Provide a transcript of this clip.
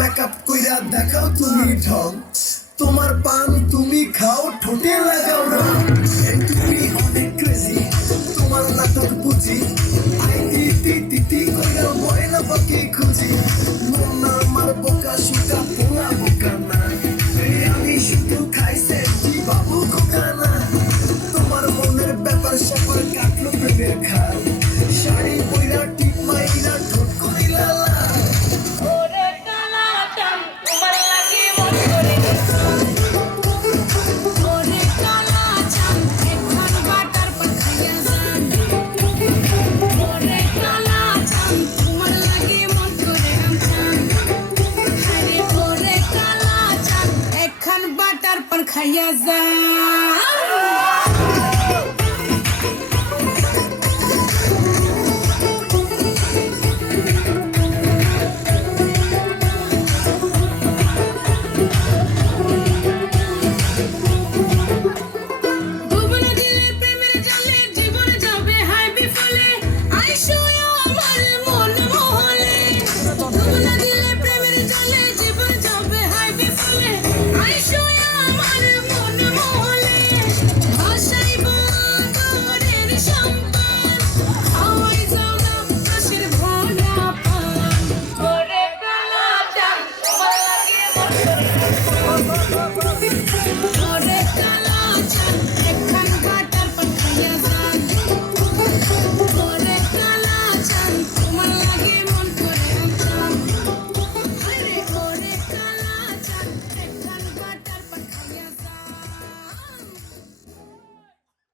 Makeup কইরা দেখাও তুমি ঢং। তোমার পান তুমি খাও, ঠোঁটে লাগাও রং তুমি অনেক ক্রেজি তোমার নাটক বুঝি। আই তিতি তিতি কইরা ময়না পাখি খুঁজি। মন আমার বোকা সুকা পোলা Ayaza.